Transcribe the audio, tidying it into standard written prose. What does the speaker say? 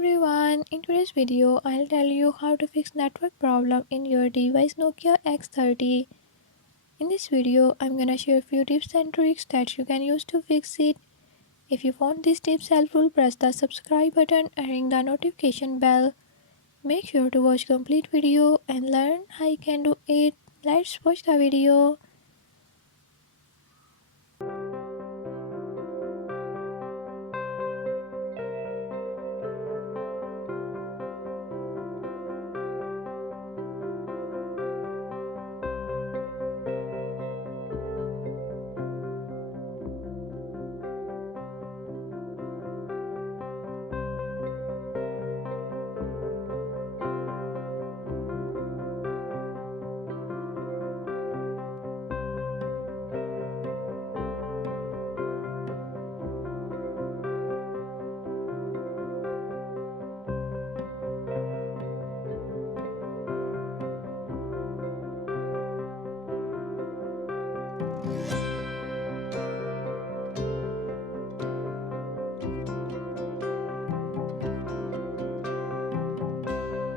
everyone, in today's video I'll tell you how to fix network problem in your device Nokia X30. In this video I'm gonna share a few tips and tricks that you can use to fix it. If you found these tips helpful, press the subscribe button and ring the notification bell. Make sure to watch complete video and learn how you can do it. Let's watch the video.